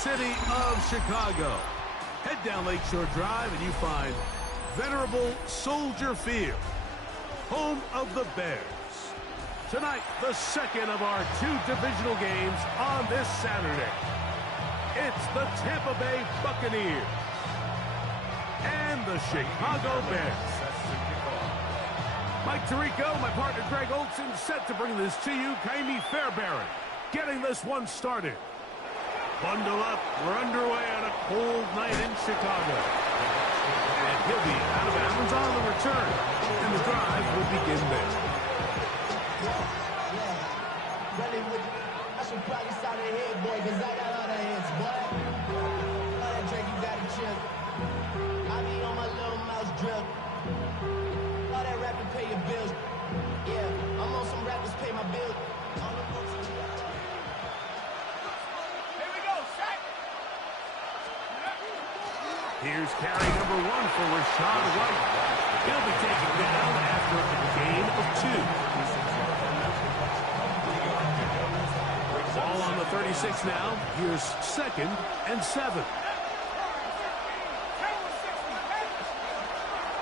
city of Chicago. Head down Lakeshore Drive and you find venerable Soldier Field, home of the Bears. Tonight, the second of our two divisional games on this Saturday. It's the Tampa Bay Buccaneers and the Chicago Bears. Mike Tirico, my partner Greg Olson, set to bring this to you. Kaimi Fairbairn getting this one started. Bundle up, we're underway on a cold night in Chicago. And he'll be out of bounds on the return, and the drive will begin there. I should probably start a head, boy, because I got all the heads, boy. All that drink, you got to chill. I be on my little mouse drip. All that rapping, pay your bills. Yeah, I'm on some rappers, pay my bills. Here's carry number 1 for Rashad White. He'll be taken down after a gain of 2. Ball on the 36 now. Here's 2nd and 7.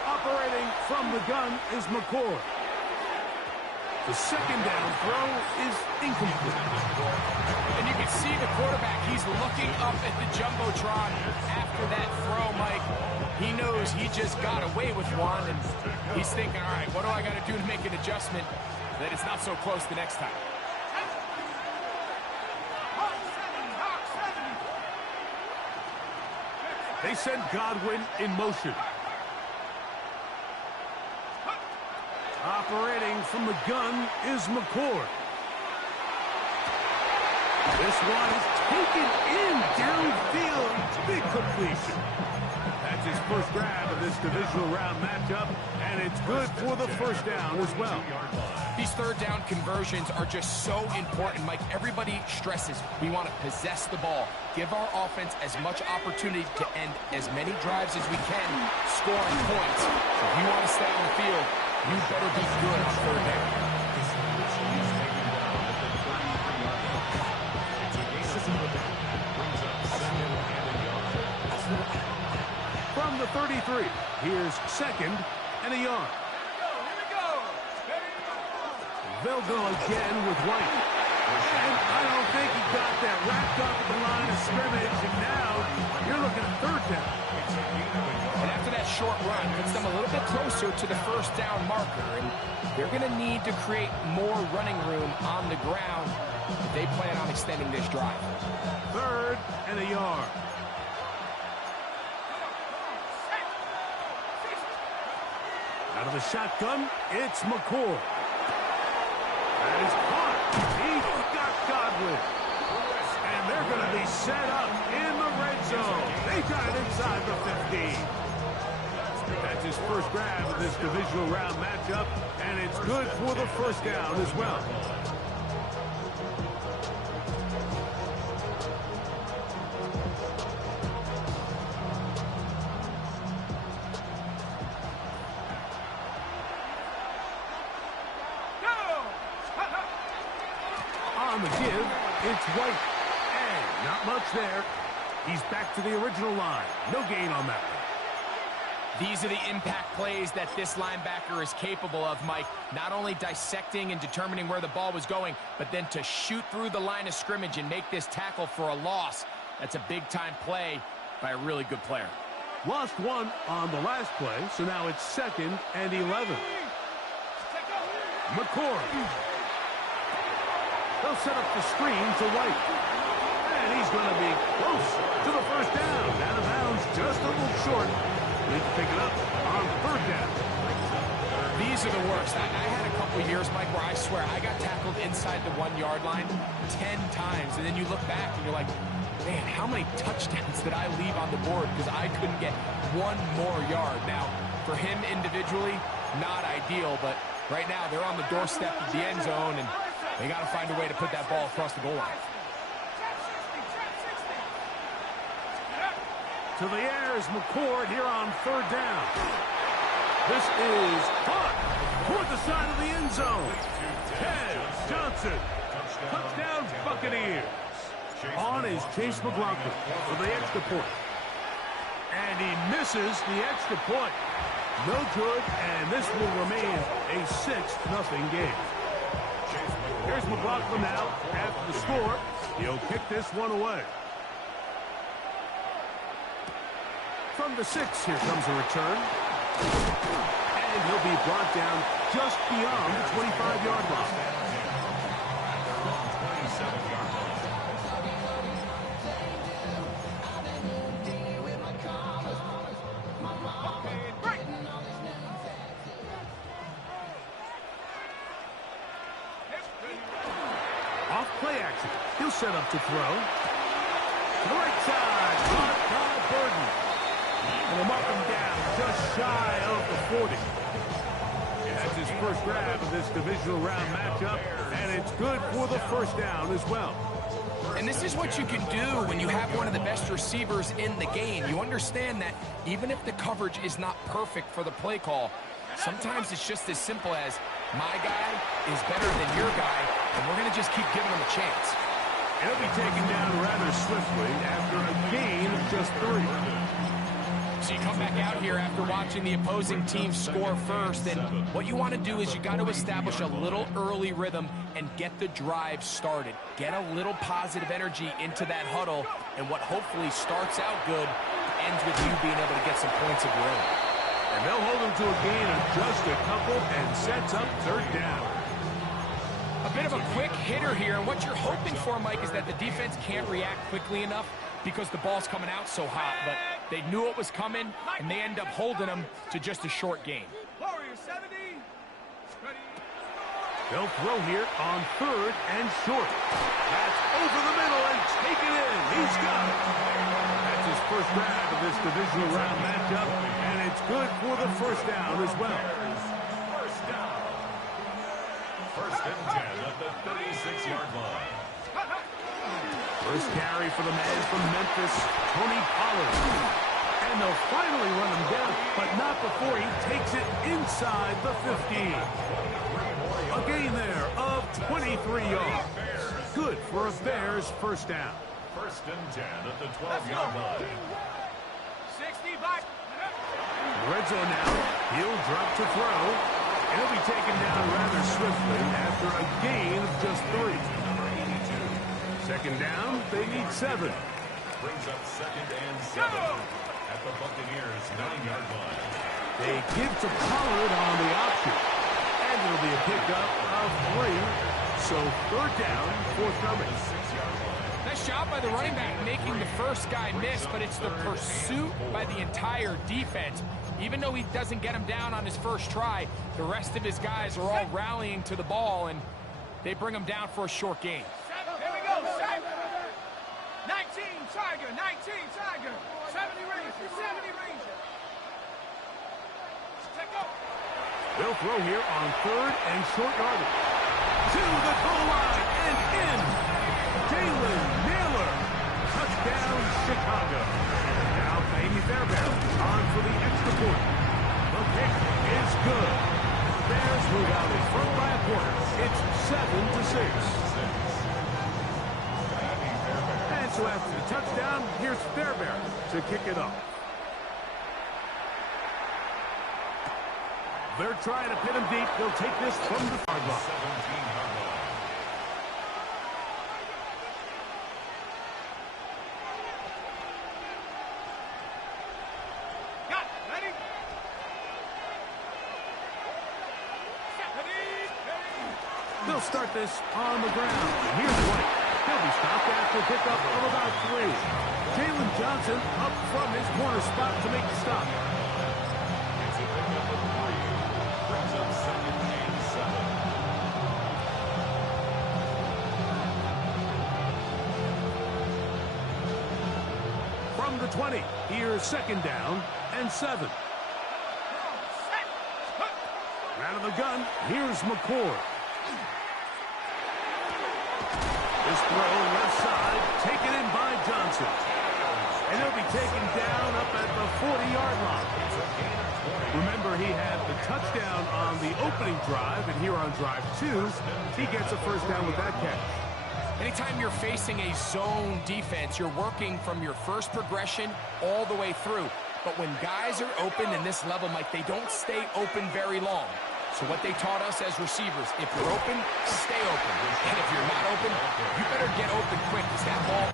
Operating from the gun is McCord. The second down throw is incomplete. And you can see the quarterback, he's looking up at the Jumbotron after that throw, Mike. He knows he just got away with one, and he's thinking, all right, what do I got to do to make an adjustment that it's not so close the next time? They send Godwin in motion. Operating from the gun is McCord. This one is taken in downfield. Big completion. That's his first grab of this divisional round matchup, and it's good for the first down as well. These third down conversions are just so important, Mike. Everybody stresses we want to possess the ball, give our offense as much opportunity to end as many drives as we can, scoring points. If you want to stay on the field, you better be good on third down. From the 33, here's 2nd and a yard. They'll go again with White. And I don't think he got that wrapped up at the line of scrimmage, and now you're looking at 3rd down. And after that short run, puts them a little bit closer to the first down marker, and they're going to need to create more running room on the ground if they plan on extending this drive. 3rd and a yard. Out of the shotgun, it's McCord. That is caught. He got Godwin. And they're going to be set up in the red zone. They got it inside the 15. That's his first grab of this divisional round matchup, and it's good for the first down as well. On the give, it's White. And not much there. He's back to the original line. No gain on that one. These are the impact plays that this linebacker is capable of, Mike. Not only dissecting and determining where the ball was going, but then to shoot through the line of scrimmage and make this tackle for a loss. That's a big-time play by a really good player. Lost one on the last play, so now it's 2nd and 11. McCord. They'll set up the screen to White. And he's going to be close to the first down. Out of bounds, just a little short. Need to pick it up on 3rd down. These are the worst. I had a couple years, Mike, where I swear I got tackled inside the 1-yard line 10 times. And then you look back and you're like, man, how many touchdowns did I leave on the board because I couldn't get one more yard? Now, for him individually, not ideal, but right now they're on the doorstep of the end zone, and they got to find a way to put that ball across the goal line. To the air is McCord here on 3rd down. This is caught toward the side of the end zone. Ted Johnson. Touchdown Buccaneers. On is Chase McLaughlin for the extra point. And he misses the extra point. No good, and this will remain a 6-0 game. Here's McLaughlin now after the score. He'll kick this one away. From the 6, here comes a return. And he'll be brought down just beyond the 25-yard line. Off play action. He'll set up to throw. To the right side. Caught by Burden. And he'll mark him down just shy of the 40. That's his first grab of this divisional round matchup, and it's good for the first down as well. And this is what you can do when you have one of the best receivers in the game. You understand that even if the coverage is not perfect for the play call, sometimes it's just as simple as my guy is better than your guy, and we're going to just keep giving him a chance. And he'll be taken down rather swiftly after a gain of just 3. So you come back out here after watching the opposing team score first, and what you want to do is you got to establish a little early rhythm and get the drive started. Get a little positive energy into that huddle, and what hopefully starts out good ends with you being able to get some points of your own. And they'll hold him to a gain of just a couple and sets up 3rd down. A bit of a quick hitter here, and what you're hoping for, Mike, is that the defense can't react quickly enough because the ball's coming out so hot, but they knew it was coming, and they end up holding them to just a short gain. They'll throw here on 3rd and short. That's over the middle and taken in. He's got it. That's his first grab of this divisional round matchup, and it's good for the first down as well. First down. 1st and 10 at the 36-yard line. First carry for the man from Memphis, Tony Pollard. And they'll finally run him down, but not before he takes it inside the 15. A gain there of 23 yards. Good for a Bears first down. 1st and 10 at the 12-yard line. 60 back. Red zone now. He'll drop to throw. And he'll be taken down rather swiftly after a gain of just 3. 2nd down, they need 7. Brings up 2nd and 7 at the Buccaneers' 9-yard line. They give to Pollard on the option. And it'll be a pickup of 3. So 3rd down, forthcoming. 6-yard line. Nice job by the running back making the first guy miss, but it's the pursuit by the entire defense. Even though he doesn't get him down on his first try, the rest of his guys are all rallying to the ball, and they bring him down for a short gain. Here we go, set. 19 Tiger, 19 Tiger. 70 Ranger, 70 Ranger. Check out. They'll throw here on 3rd and short yardage. To the goal line and in. Jalen Naylor. Touchdown, Chicago. Now Amy Fairbairn on for the extra point. The kick is good. The Bears move out in front by a point. It's 7-6. And so after the touchdown, here's Fairbairn to kick it off. They're trying to pin him deep. They'll take this from the 5 line. 17-yard line. Got it, ready? They'll start this on the ground. Here's White. He'll be stopped after a pickup of about 3. Jalen Johnson up from his corner spot to make the stop. It's a pickup of 3. Brings up 2nd and 7. From the 20, here's 2nd down and 7. Out of the gun, here's McCord. This throw left side, taken in by Johnson. And he'll be taken down up at the 40-yard line. Remember, he had the touchdown on the opening drive, and here on drive 2, he gets a first down with that catch. Anytime you're facing a zone defense, you're working from your first progression all the way through. But when guys are open in this level, Mike, they don't stay open very long. So what they taught us as receivers, if you're open, stay open. And if you're not open, you better get open quick, because that ball...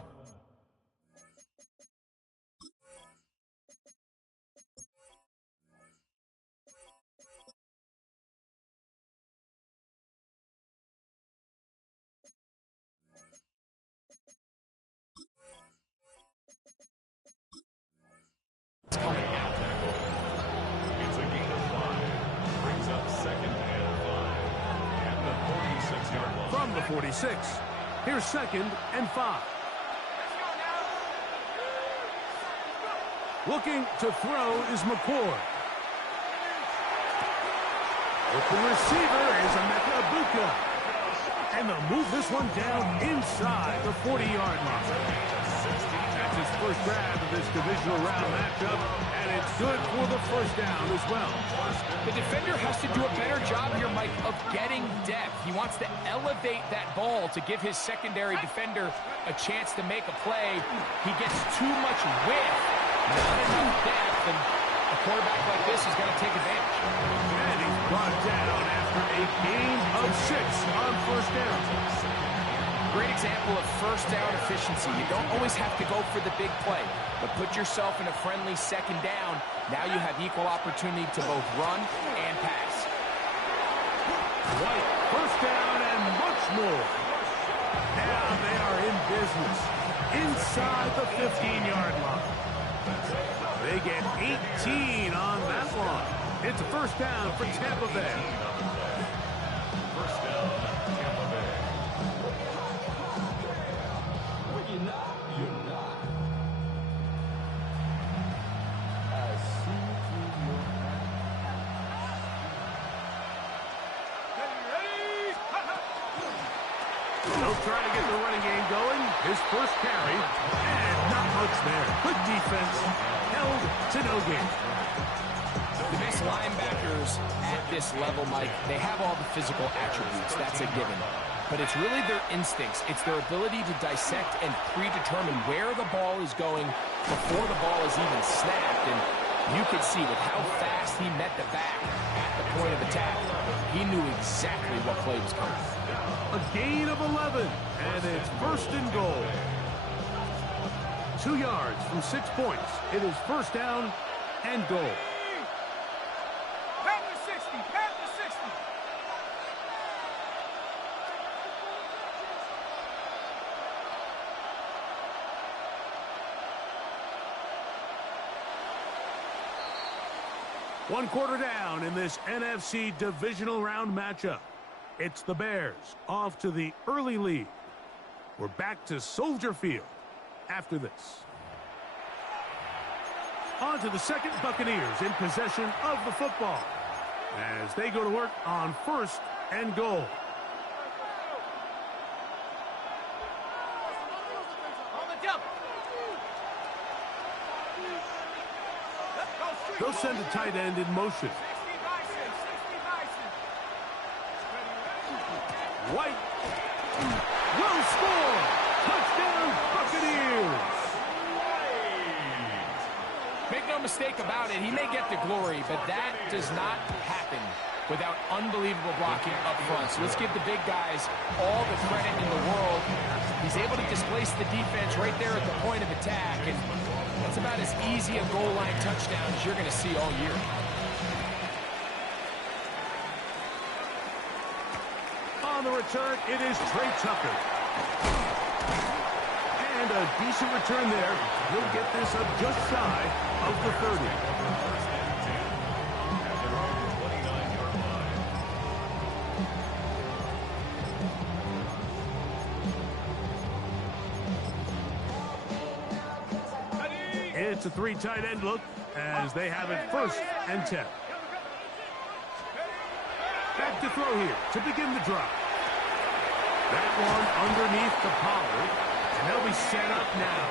It's a gain of 5. Brings up 2nd and 5. At the 46-yard line. From the 46, here's 2nd and 5. Looking to throw is McCord. Open receiver is Emeka Ibuka. And they'll move this one down inside the 40-yard line. That's his first grab of this divisional round matchup, and it's good for the first down as well. The defender has to do a better job here, Mike, of getting depth. He wants to elevate that ball to give his secondary defender a chance to make a play. He gets too much width, not enough depth, and a quarterback like this is going to take advantage. And he's brought down after a gain of 6 on first down. Great example of first down efficiency. You don't always have to go for the big play, but put yourself in a friendly second down. Now you have equal opportunity to both run and pass. White, first down and much more. Now they are in business inside the 15-yard line. They get 18 on that one. It's a first down for Tampa Bay. First down, Tampa Bay. They'll try to get the running game going. His first carry, and not much there. Good defense, held to no gain. The best linebackers at this level, Mike, they have all the physical attributes. That's a given. But it's really their instincts. It's their ability to dissect and predetermine where the ball is going before the ball is even snapped. And you could see with how fast he met the back at the point of attack, he knew exactly what play was coming. A gain of 11, and it's first and goal. 2 yards from 6 points. It is first down and goal. Pat the 60, pat the 60. One quarter down in this NFC divisional round matchup. It's the Bears off to the early lead. We're back to Soldier Field after this. On to the second, Buccaneers in possession of the football as they go to work on first and goal. On the double. They'll send a tight end in motion. 60 Bison, 60 Bison. White will score. Touchdown, Buccaneers. Make no mistake about it, he may get the glory, but that does not happen without unbelievable blocking up front. So let's give the big guys all the credit in the world. He's able to displace the defense right there at the point of attack, and that's about as easy a goal line touchdown as you're going to see all year. On the return, it is Trey Tucker. And a decent return there. He'll get this up just shy of the 30. It's a 3 tight end look as they have it first and 10. Back to throw here to begin the drive. That one underneath the Pollard, and they'll be set up now.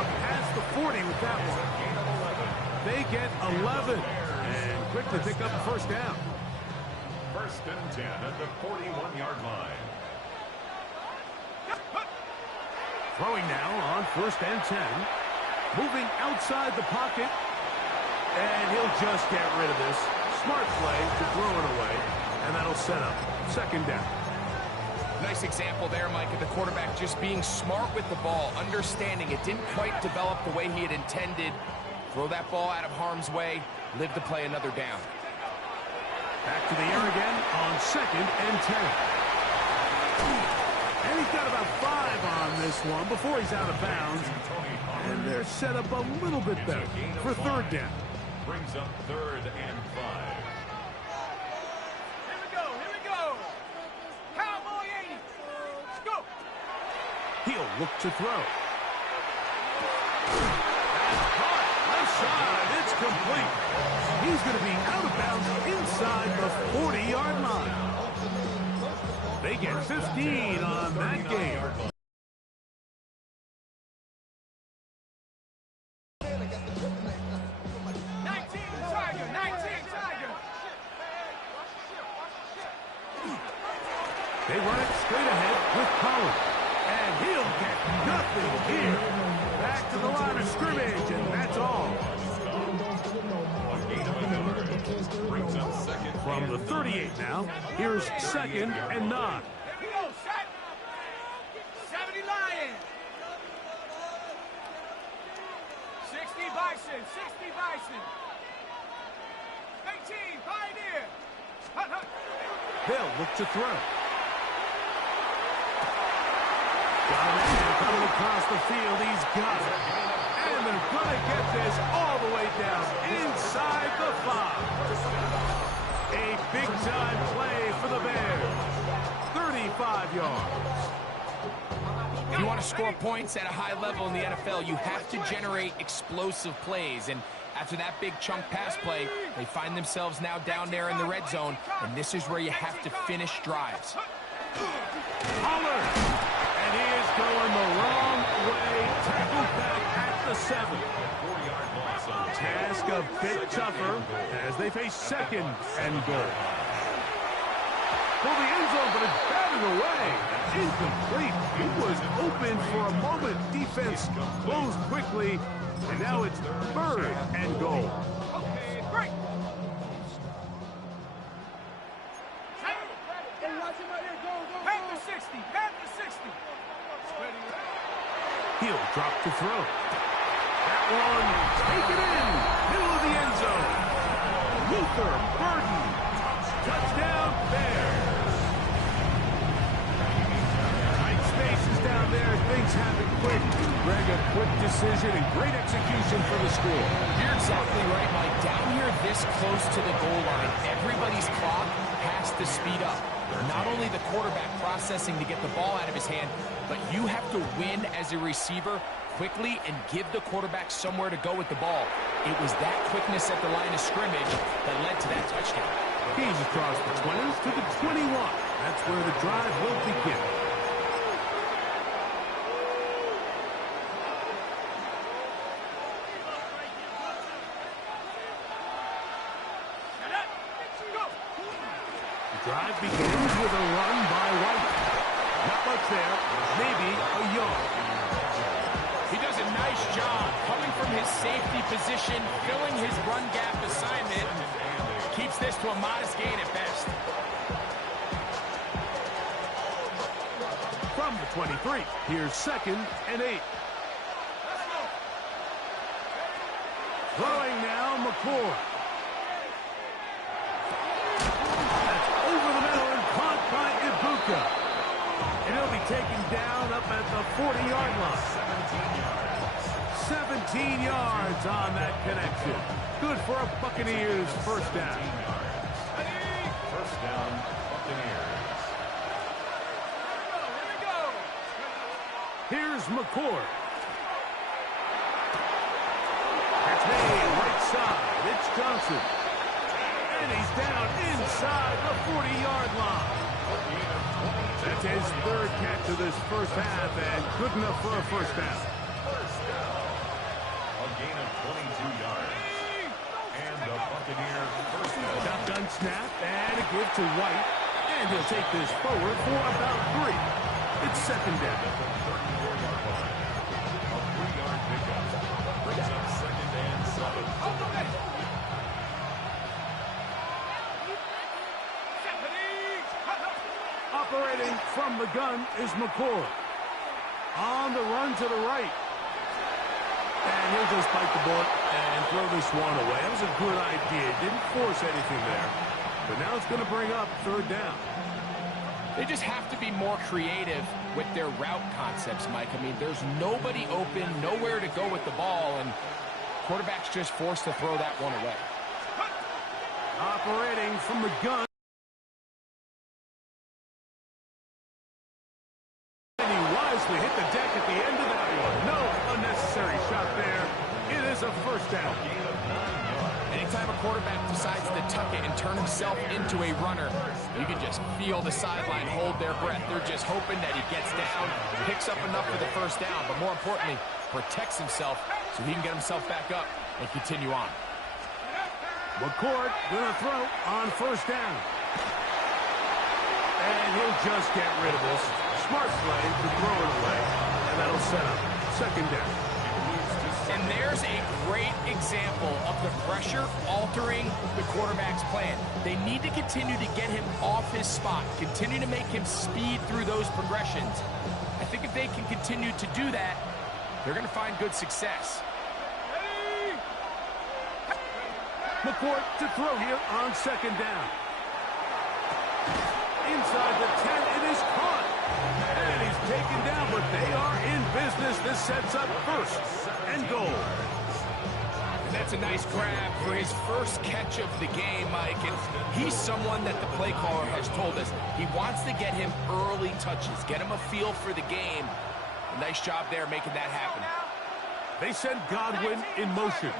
Up past the 40 with that one. They get 11 and quickly pick up the first down. First and 10 at the 41-yard line. Throwing now on 1st and 10. Moving outside the pocket. And he'll just get rid of this. Smart play to throw it away. And that'll set up 2nd down. Nice example there, Mike, of the quarterback just being smart with the ball, understanding it didn't quite develop the way he had intended. Throw that ball out of harm's way, live to play another down. Back to the air again on 2nd and 10. And he's got about 5 on this one before he's out of bounds. And they're set up a little bit better for 3rd down. Brings up 3rd and 5. Here we go. Cowboy 80. Let's go. He'll look to throw. That's caught. Left side. It's complete. He's going to be out of bounds inside the 40-yard line. They get 15 on that game. They run it straight ahead with Pollard. And he'll get nothing here. Back to the line of scrimmage, and that's all. Brings up 2nd. From the 38 now, here's 2nd and 9. Here we go, set. 70 Lions. 60 Bison, 60 Bison. 18 Pioneer. Hut, hut. They'll look to throw. Got it, coming across the field, he's got it. And they're going to get this all the way down inside the 5. A big-time play for the Bears. 35 yards. If you want to score points at a high level in the NFL, you have to generate explosive plays. And after that big chunk pass play, they find themselves now down there in the red zone, and this is where you have to finish drives. Pollard, and he is going the wrong way. Tackled back at the 7. Task a bit tougher as they face 2nd and goal. For the end zone, but it's batted away. Incomplete. He was open for a moment. Defense closed quickly, and now it's 3rd and goal. Okay, break. Panther 60, Panther 60. He'll drop to throw. That one, take it in. Middle of the end zone. Luther Burden. Touchdown, Bears. Tight spaces down there. Things happen quick. Greg, a quick decision and great execution for the score. You're exactly right, Mike. Down here this close to the goal line, everybody's clock has to speed up. Not only the quarterback processing to get the ball out of his hand, but you have to win as a receiver quickly and give the quarterback somewhere to go with the ball. It was that quickness at the line of scrimmage that led to that touchdown. He's across the 20s to the 21. That's where the drive will begin. Drive begins with a run by White. Not much there. Maybe a yard. He does a nice job coming from his safety position, filling his run gap assignment. Keeps this to a modest gain at best. From the 23, here's 2nd and 8. Throwing now, McCord. And he'll be taken down up at the 40-yard line. 17 yards on that connection. Good for a Buccaneers 1st down. 1st down, Buccaneers. Here we go. Here's McCord. That's made right side. It's Johnson. And he's down inside the 40-yard line. That's his 3rd catch of this 1st half, and good enough for a 1st down. 1st down. A gain of 22 yards. And the Buccaneers 1st down. Shotgun snap, and a give to White. And he'll take this forward for about 3. It's 2nd down. 34-yard line. from the gun is McCord. On the run to the right. And he'll just bite the bullet and throw this one away. That was a good idea. Didn't force anything there. But now it's going to bring up third down. They just have to be more creative with their route concepts, Mike. I mean, there's nobody open, nowhere to go with the ball, and quarterback's just forced to throw that one away. Operating from the gun. And he wisely hit the deck at the end of that one. No unnecessary shot there. It is a first down. Anytime a quarterback decides to tuck it and turn himself into a runner, you can just feel the sideline hold their breath. They're just hoping that he gets down, picks up enough for the first down, but more importantly, protects himself so he can get himself back up and continue on. McCord gonna throw on first down. And he'll just get rid of this. Smart play to throw it away, and that'll set up second down. And there's a great example of the pressure altering the quarterback's plan. They need to continue to get him off his spot, continue to make him speed through those progressions. I think if they can continue to do that, they're going to find good success. McCord to throw here on second down. Inside the 10, it is caught. And he's taken down, but they are in business. This sets up first and goal. And that's a nice grab for his first catch of the game, Mike. And he's someone that the play caller has told us he wants to get him early touches, get him a feel for the game. A nice job there making that happen. They send Godwin in motion.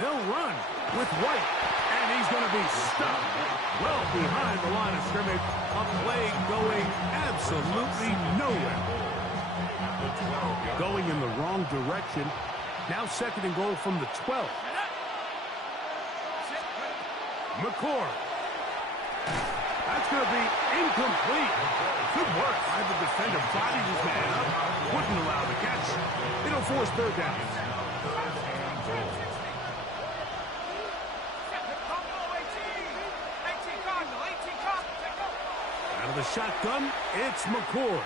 He'll run with White, and he's going to be stopped well behind the line of scrimmage. A play going absolutely nowhere. Going in the wrong direction. Now second and goal from the 12. McCord. That's going to be incomplete. Good work by the defender. Bodied his man up. Wouldn't allow the catch. It'll force third down. Out of the shotgun, it's McCord.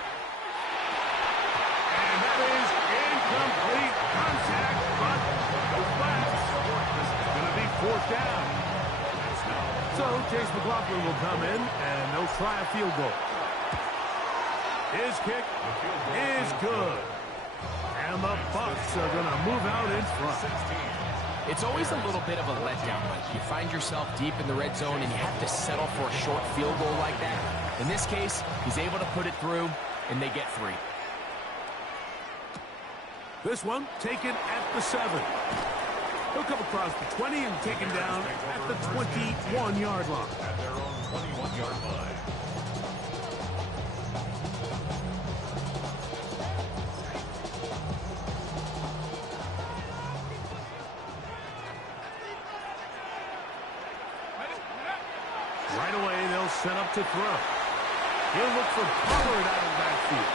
And that is incomplete contact, but no flags. This is going to be fourth down. So Chase McLaughlin will come in, and they'll try a field goal. His kick is good. And the Bucs are going to move out in front. It's always a little bit of a letdown, Mike. You find yourself deep in the red zone, and you have to settle for a short field goal like that. In this case, he's able to put it through, and they get 3. This one taken at the 7. He'll come across the 20 and taken down at the 21-yard line. At their own 21-yard line. Right away, they'll set up to throw. He'll look for Pollard out of the backfield.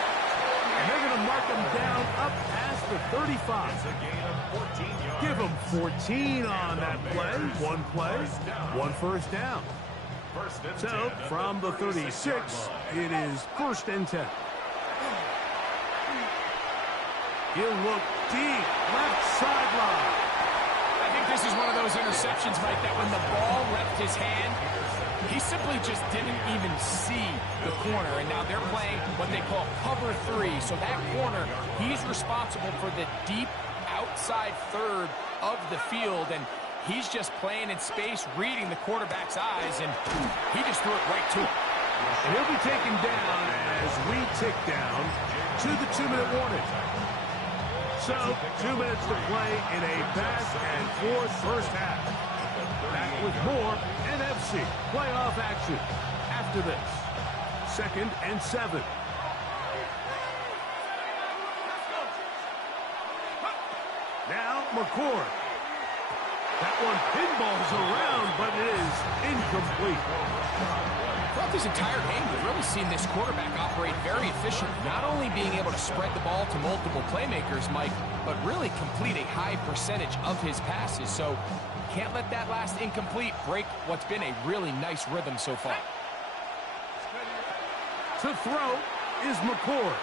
And they're going to mark him down up past the 35. It's a gain of 14 yards. Give him 14 on that play. One play, one first down. First and So, 10 from the 36, it is first and 10. He'll look deep, left sideline. I think this is one of those interceptions, Mike, that when the ball left his hand, he simply just didn't even see the corner. And now they're playing what they call cover 3. So that corner, he's responsible for the deep outside third of the field. And he's just playing in space, reading the quarterback's eyes, and he just threw it right to him. And he'll be taken down as we tick down to the 2-minute warning. So, 2 minutes to play in a back-and-forth first half. Back with more NFC playoff action after this. Second and 7. Now, McCord. That one pinballs around, but it is incomplete. Throughout this entire game, we've really seen this quarterback operate very efficient, not only being able to spread the ball to multiple playmakers, Mike, but really complete a high percentage of his passes. So can't let that last incomplete break what's been a really nice rhythm so far. To throw is McCord.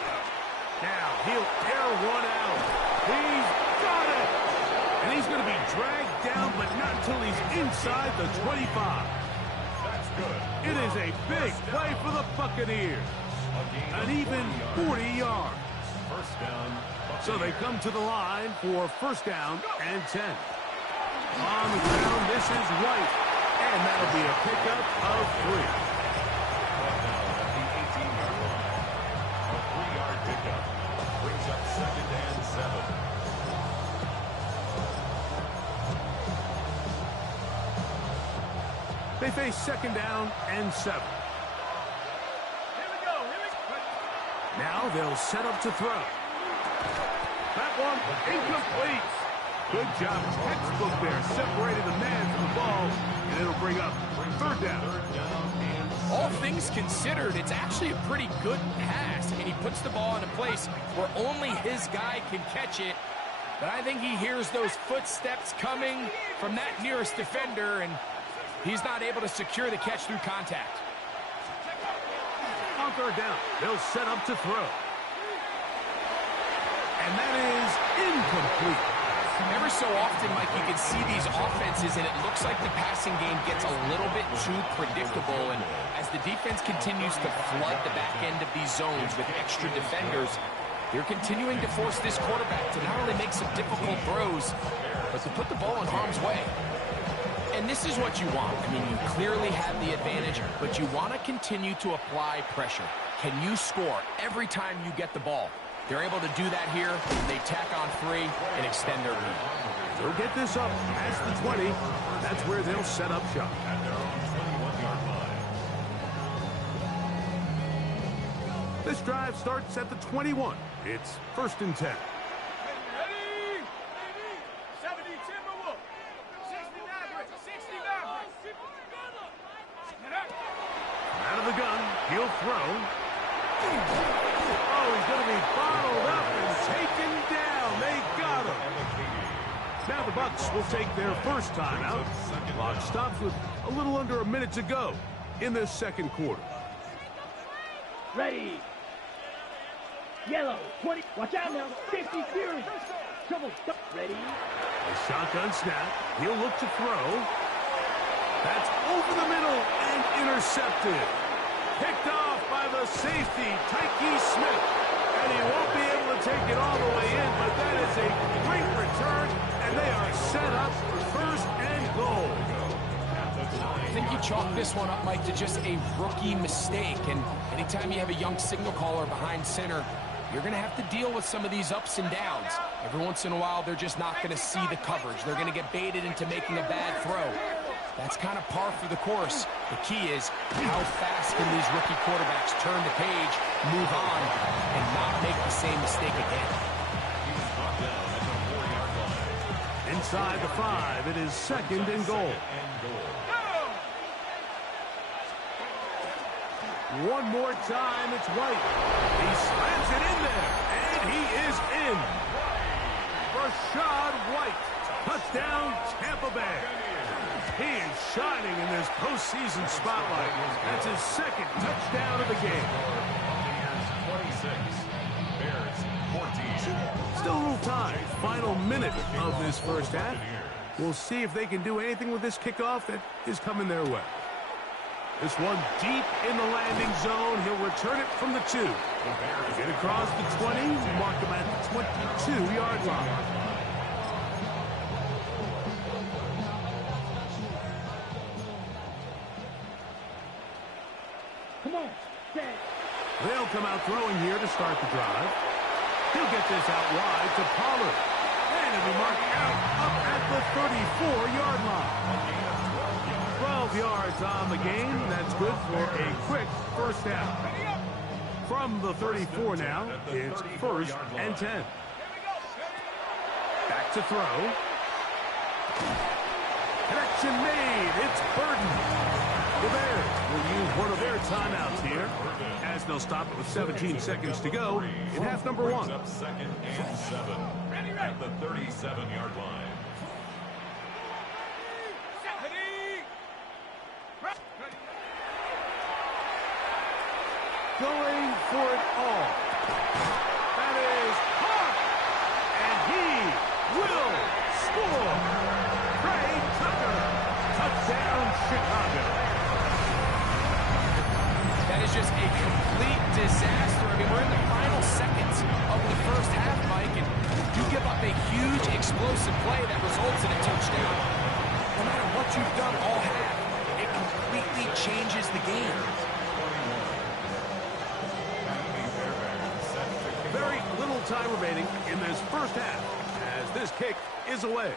Now he'll air one out. He's got it! And he's going to be dragged down, but not until he's inside the 25. That's good. It is a big play for the Buccaneers. An even 40 yards. First down. So they come to the line for first down and 10. On the ground, this is White. And that'll be a pickup of 3. Brought down at the 18-yard line. A 3-yard pickup. Brings up second and 7. They face second down and 7. Here we go. Now they'll set up to throw. That one incomplete. Good job, textbook there, separating the man from the ball, and it'll bring up third down. All things considered, it's actually a pretty good pass. I mean, he puts the ball in a place where only his guy can catch it. But I think he hears those footsteps coming from that nearest defender, and he's not able to secure the catch through contact. On third down, they'll set up to throw. And that is incomplete. Ever so often, Mike, you can see these offenses, and it looks like the passing game gets a little bit too predictable. And as the defense continues to flood the back end of these zones with extra defenders, they're continuing to force this quarterback to not only make some difficult throws, but to put the ball in harm's way. And this is what you want. I mean, you clearly have the advantage, but you want to continue to apply pressure. Can you score every time you get the ball? They're able to do that here. They tack on 3 and extend their lead. They'll get this up past the 20. That's where they'll set up shop. At their own 21-yard line. This drive starts at the 21. It's first and 10. Ready? 70 Timberwolves. 60 Mavericks. 60 Mavericks. Out of the gun, he'll throw. Oh, he's going to be bottled up and taken down. They got him. Now the Bucs will take their first timeout. Clock stops with a little under a minute to go in this second quarter. Ready. Yellow, 20. Watch out now. 50 Fury. Trouble. Ready. A shotgun snap. He'll look to throw. That's over the middle and intercepted. Picked off by the safety, Tyke Smith. And he won't be able to take it all the way in, but that is a great return, and they are set up for first and goal. I think you chalk this one up, Mike, to just a rookie mistake. And anytime you have a young signal caller behind center, you're going to have to deal with some of these ups and downs. Every once in a while, they're just not going to see the coverage. They're going to get baited into making a bad throw. That's kind of par for the course. The key is how fast can these rookie quarterbacks turn the page, move on, and not make the same mistake again. Inside the 5, it is second and goal. One more time, it's White. He slams it in there, and he is in. Rashad White, touchdown Tampa Bay. He is shining in this postseason spotlight. That's his second touchdown of the game. 26, Bears 14. Still a little time. Final minute of this first half. We'll see if they can do anything with this kickoff that is coming their way. This one deep in the landing zone. He'll return it from the 2. Get across the 20. Mark him at the 22-yard line. Come on. Set. They'll come out throwing here to start the drive. He'll get this out wide to Pollard. And it'll be marked out up at the 34-yard line. 12 yards on the game. That's good for a quick first down. From the 34 now, it's first and 10. Back to throw. Connection made. It's Burden. The Bears will use one of their timeouts here as they'll stop it with 17 seconds to go in half number 1. Up second and 7 at the 37-yard line. going for it all. That is hard. And he will score. Trey Tucker. Touchdown, Chicago. That is just a complete disaster. I mean, we're in the final seconds of the first half, Mike, and you give up a huge explosive play that results in a touchdown. No matter what you've done all half, it completely changes the game. Very little time remaining in this first half as this kick is away.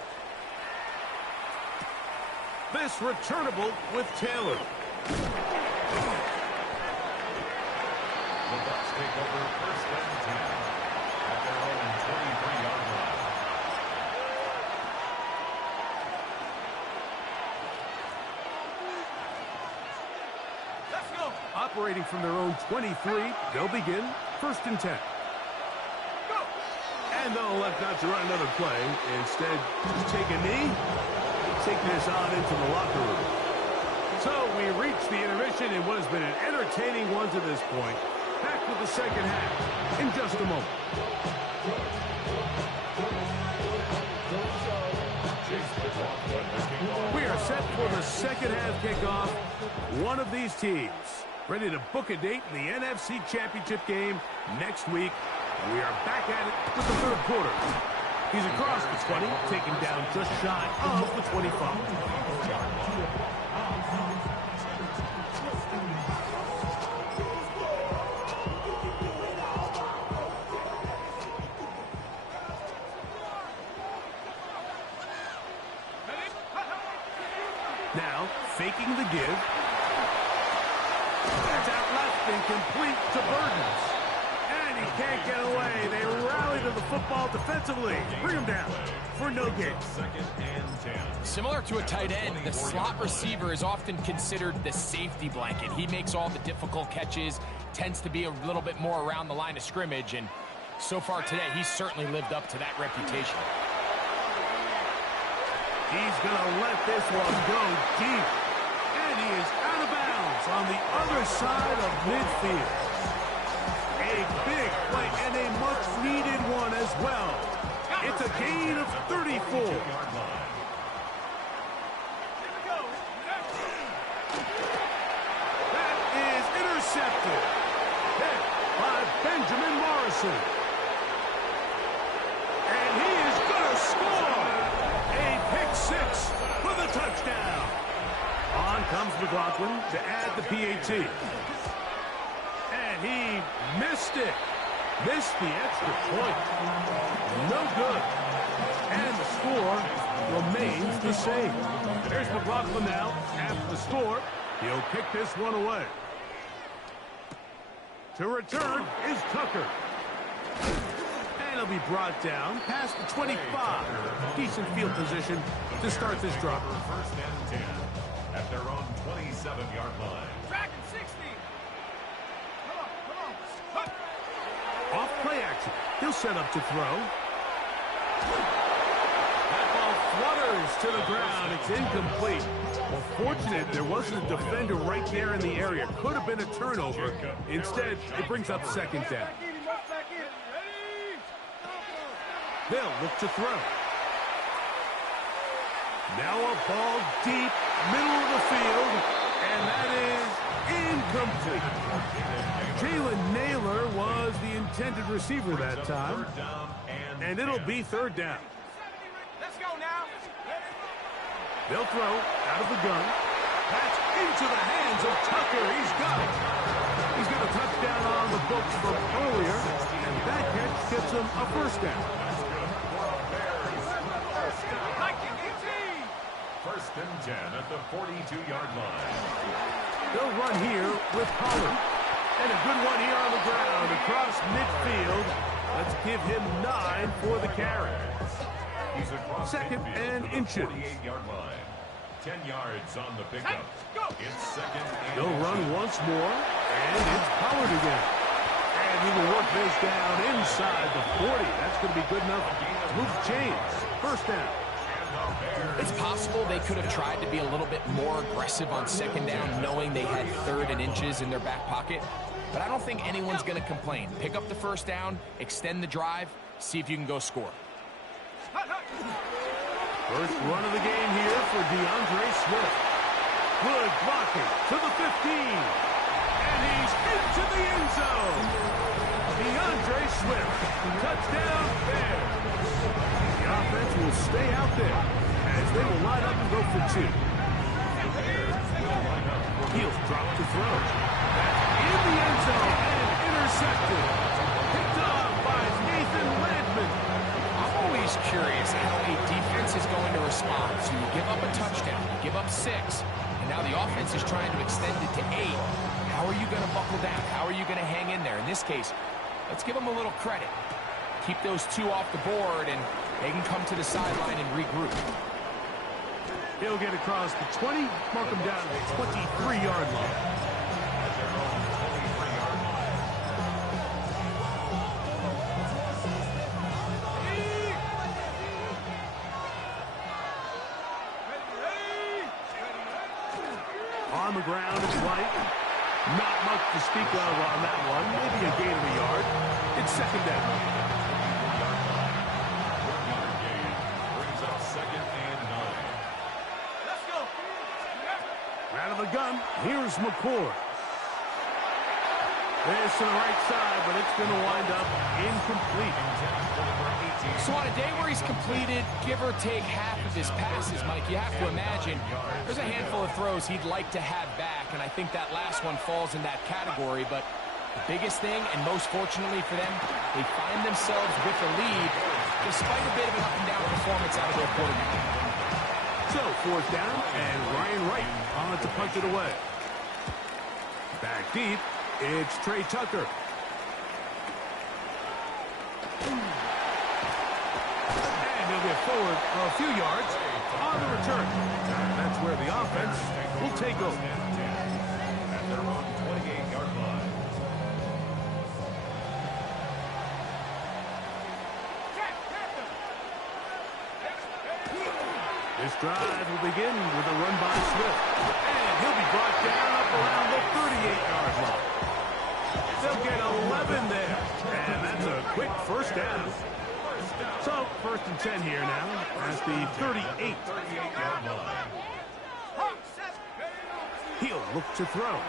This returnable with Taylor. The Bucs take over first and 10 at their own 23-yard line. Let's go. Operating from their own 23, they'll begin first and 10. Go. And they'll elect not to run another play. Instead, just take a knee, take this on into the locker room. So we reach the intermission in what has been an entertaining one to this point. Back with the second half in just a moment. We are set for the second half kickoff. One of these teams ready to book a date in the NFC Championship game next week. We are back at it with the third quarter. He's across the 20, taken down just shy of the 25. Now, faking the give. That's out left and complete to Burdens. And he can't get away. They rally to the football defensively. Bring him down for no gain. Second and 10. Similar to a tight end, the slot receiver is often considered the safety blanket. He makes all the difficult catches, tends to be a little bit more around the line of scrimmage, and so far today, he's certainly lived up to that reputation. He's going to let this one go deep. And he is out of bounds on the other side of midfield. A big play and a much-needed one as well. It's a gain of 34. That is intercepted. Hit by Benjamin Morrison. And he is going to score. A pick six for the touchdown. On comes McLaughlin to add the PAT. And he missed it. Missed the extra point. No good. And the score remains the same. There's McLaughlin now. After the score, he'll kick this one away. To return is Tucker. And he'll be brought down past the 25. Decent field position to start this drive. First and 10 at their own 27-yard line. Tracking 60. Come on. Off play action. He'll set up to throw. That ball flutters to the ground. It's incomplete. Well, fortunate there wasn't a defender right there in the area. Could have been a turnover. Instead, it brings up second down. They'll look to throw. Now a ball deep, middle of the field, and that is incomplete. Jalen Naylor was the intended receiver that time, and it'll be third down. Let's go now. They'll throw out of the gun. That's into the hands of Tucker. He's got it. He's got a touchdown on the books from earlier, and that catch gets him a first down. First and 10 at the 42-yard line. They'll run here with Pollard. And a good one here on the ground across midfield. Let's give him 9 for the carry. He's across second and inches. 48-yard line. 10 yards on the pickup. It's second and They'll run once more, and it's Pollard again. And he will work this down inside the 40. That's going to be good enough to move the chains. First down. It's possible they could have tried to be a little bit more aggressive on second down, knowing they had third and inches in their back pocket. but I don't think anyone's going to complain. Pick up the first down, extend the drive, see if you can go score. First run of the game here for DeAndre Swift. Good blocking to the 15. And he's into the end zone. DeAndre Swift, touchdown Bears. The offense will stay out there as they will line up and go for two. Heels drop to throw. That's in the end zone and intercepted. Picked off by Nathan Landman. I'm always curious how a defense is going to respond. So you give up a touchdown, you give up 6, and now the offense is trying to extend it to 8. How are you going to buckle down? How are you going to hang in there? In this case, let's give them a little credit. Keep those 2 off the board, and they can come to the sideline and regroup. He'll get across the 20, mark him down at the 23-yard line. On the ground, it's White. Not much to speak of on that one. Maybe a gain of a yard. It's second down. Brings up second and 9. Let's go. Out of the gun, here's McCord. This to the right side, but it's going to wind up incomplete. So on a day where he's completed, give or take half of his passes, Mike, you have to imagine there's a handful of throws he'd like to have back, and I think that last one falls in that category. But the biggest thing, and most fortunately for them, they find themselves with the lead despite a bit of an up-and-down performance out of their quarterback. So, fourth down, and Ryan Wright on to punch it away. Back deep, it's Trey Tucker. And he'll get forward a few yards on the return. That's where the offense will take over. At their own 28-yard line. This drive will begin with a run by Swift. And he'll be brought down up around the 38-yard line. They'll get 11 there. And that's a quick first down. So, first and 10 here now as the 38-yard line. He'll look to throw.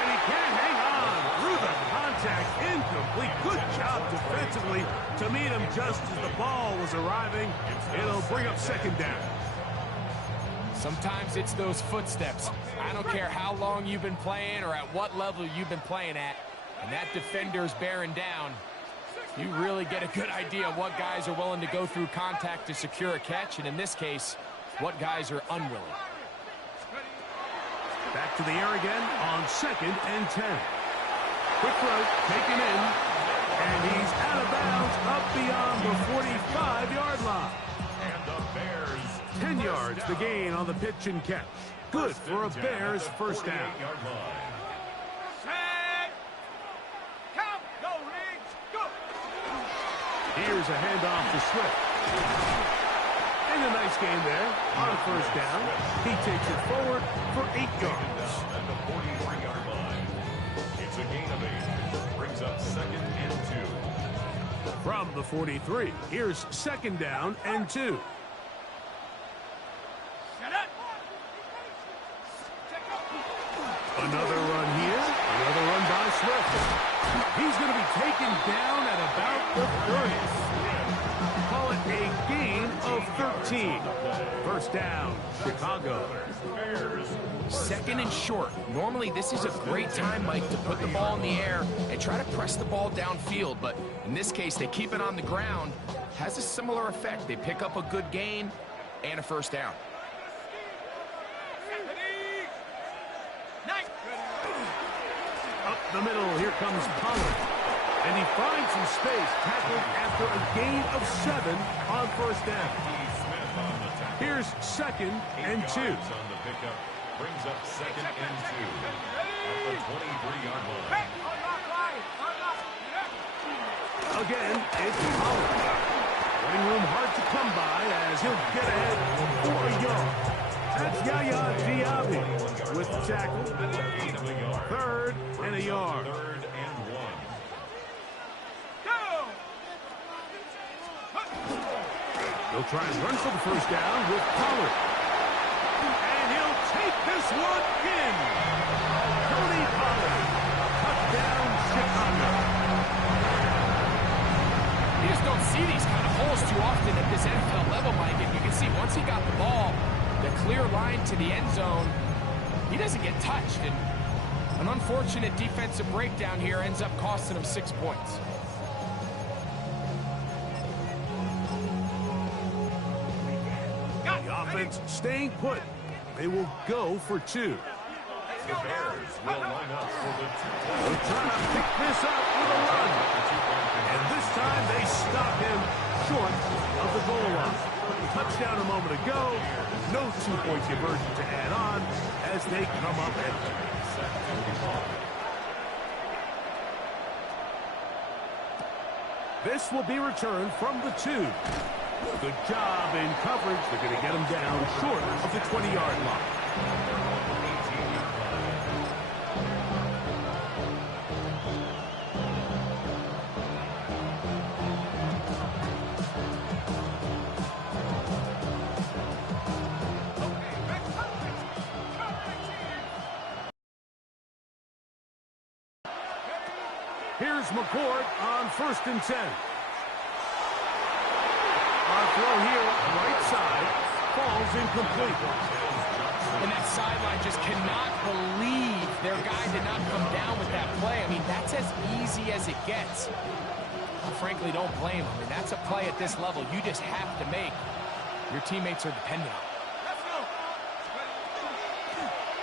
And he can hang on through the contact. Incomplete. Good job defensively to meet him just as the ball was arriving. It'll bring up second down. Sometimes it's those footsteps. I don't care how long you've been playing or at what level you've been playing at, and that defender's bearing down. You really get a good idea of what guys are willing to go through contact to secure a catch, and in this case, what guys are unwilling. Back to the air again on second and 10. Quick throw, taken in, and he's out of bounds up beyond the 45-yard line. And the Bears 10 yards the gain on the pitch and catch. Good for a Bears first down. Set. Count. Go, Riggs. Go. Here's a handoff to Swift. And a nice gain there on first down. He takes it forward for 8 yards. At the 43-yard line. It's a gain of 8. Brings up second and 2. From the 43, here's second down and 2. Set up. Another run here. Another run by Swift. He's going to be taken down at about the 30. Call it a gain of 13. First down, Chicago. Second and short. Normally, this is a great time, Mike, to put the ball in the air and try to press the ball downfield. But in this case, they keep it on the ground. Has a similar effect. They pick up a good gain and a first down. Up the middle, here comes Pollard. And he finds some space, tackled after a gain of 7 on first down. Here's second and 2. On the pickup. Brings up second and 2. At the 23-yard line. Again, it's Pollard. Running room hard to come by as he'll get ahead for a yard. That's Yaya Diaby. with the tackle. Gain of a yard. Third and a yard. Third and 1. Go! He'll try and run for the first down with Pollard. And he'll take this one in. Tony Pollard. Touchdown, Chicago. You just don't see these kind of holes too often at this NFL level, Mike. And you can see once he got the ball, the clear line to the end zone, he doesn't get touched. And an unfortunate defensive breakdown here ends up costing him 6 points. The offense staying put. They will go for 2. The Bears will line up for the 2. They're trying to pick this up with a run. And this time they stop him short of the goal line. Touchdown a moment ago. No 2-point conversion to add on as they come up empty. This will be returned from the 2. Good job in coverage. They're going to get him down short of the 20-yard line. Here's McCord on 1st and 10. Our throw here, right side, falls incomplete. And that sideline just cannot believe their guy did not come down with that play. I mean, that's as easy as it gets. I frankly don't blame him. I mean, that's a play at this level you just have to make. Your teammates are dependent on it.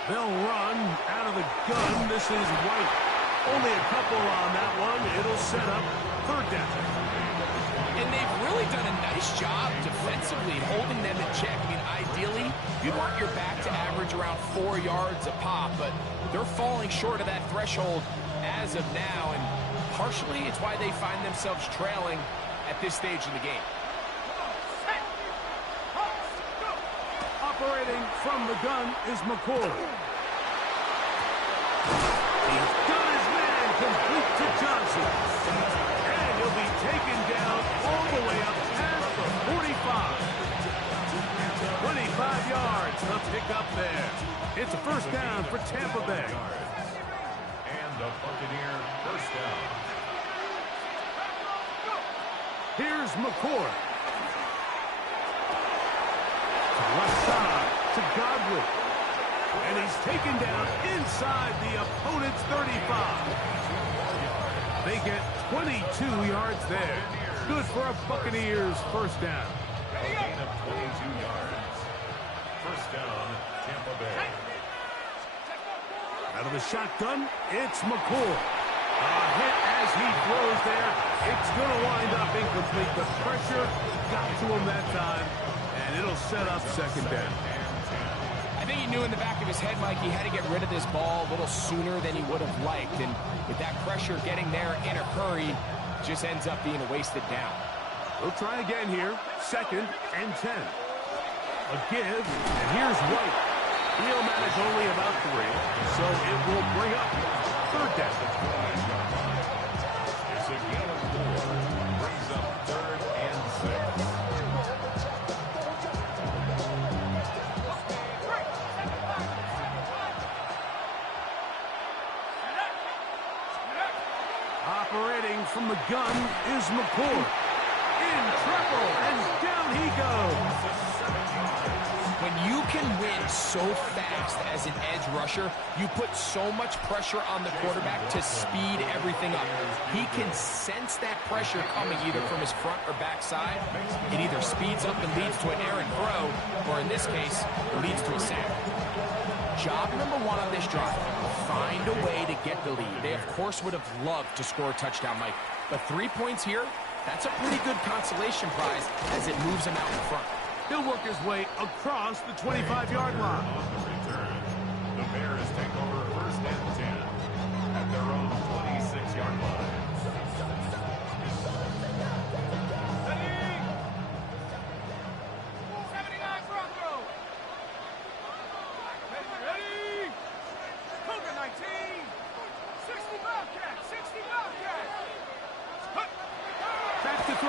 They'll run out of the gun. This is White. Only a couple on that one. It'll set up 3rd down. And they've really done a nice job defensively holding them in check. I mean, ideally, you'd want your back to average around 4 yards a pop, but they're falling short of that threshold as of now, and partially it's why they find themselves trailing at this stage in the game. Operating from the gun is McCord. He's done his man complete to Johnson. And he'll be taken down all the way up past the 45. 25 yards to pick up there. It's a 1st down for Tampa Bay. And the Buccaneer 1st down. Here's McCord. Left side to Godwin. And he's taken down inside the opponent's 35. They get 22 yards there. Good for a Buccaneers 1st down. A gain of 22 yards. 1st down, Tampa Bay. Out of the shotgun, it's McCord. A hit as he throws there. It's going to wind up incomplete. The pressure got to him that time. And it'll set up 2nd down. I think he knew in the back of his head, Mike, he had to get rid of this ball a little sooner than he would have liked. And with that pressure getting there in a hurry, just ends up being a wasted down. We'll try again here. 2nd and 10. A give, and here's White. He'll manage only about 3, so it will bring up 3rd down. It's a gain of 4. Brings up 3rd and 6. Operating from the gun is McCord. In trouble, and down he goes. When you can win so fast as an edge rusher, you put so much pressure on the quarterback to speed everything up. He can sense that pressure coming either from his front or back side. It either speeds up and leads to an errant throw, or in this case, leads to a sack. Job number 1 on this drive, find a way to get the lead. They, of course, would have loved to score a touchdown, Mike. But 3 points here, that's a pretty good consolation prize as it moves him out in front. He'll work his way across the 25-yard line. On the return, the Bears take over 1st and 10 at their own 26-yard line. Ready? 79 front row. Ready?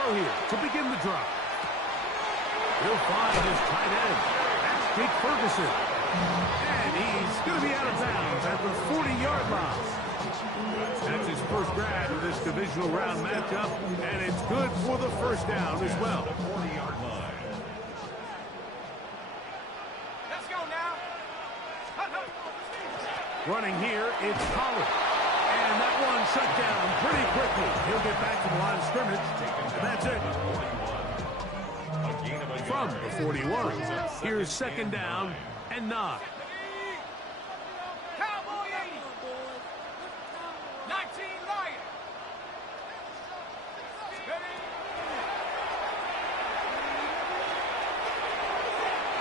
throw here to begin the drive. He'll find his tight end. That's Jake Ferguson. And he's going to be out of bounds at the 40-yard line. That's his first grab of this divisional round matchup, and it's good for the first down as well. 40-yard line. Let's go now. Running here, it's Pollard. And that one shut down pretty quickly. He'll get back to the line of scrimmage, and that's it. From the 41, here's second down and 9. Cowboy 80. 19 Lion.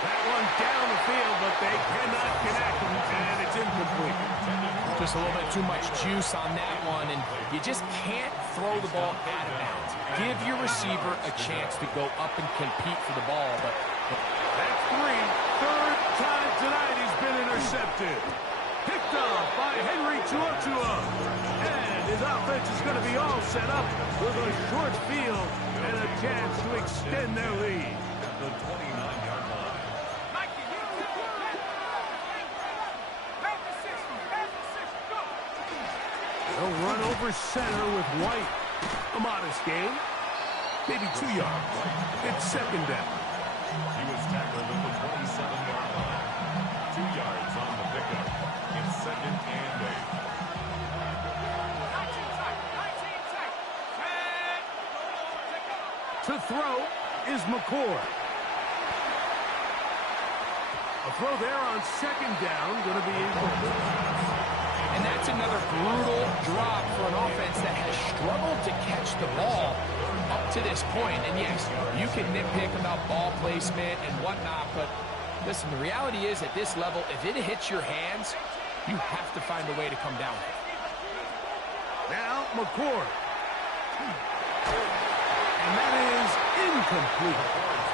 That one down the field, but they cannot connect, and it's incomplete. Just a little bit too much juice on that one, and you just can't throw the ball out of bounds. Give your receiver a chance to go up and compete for the ball, but That's 3. Third time tonight he's been intercepted. Picked off by Henry Tuatua. And his offense is going to be all set up with a short field and a chance to extend their lead. At the 29-yard line. Mikey, you back to 60, go. They'll run over center with White. A modest gain. Maybe 2 yards. It's second down. He was tackled at the 27-yard line. 2 yards on the pickup. It's second and 8. 19 tight. To throw is McCord. A throw there on second down. Going to be incomplete. and that's another brutal drop for an offense that has struggled to catch the ball up to this point. And yes, you can nitpick about ball placement and whatnot, but listen, the reality is at this level, if it hits your hands, you have to find a way to come down. Now McCord. And that is incomplete.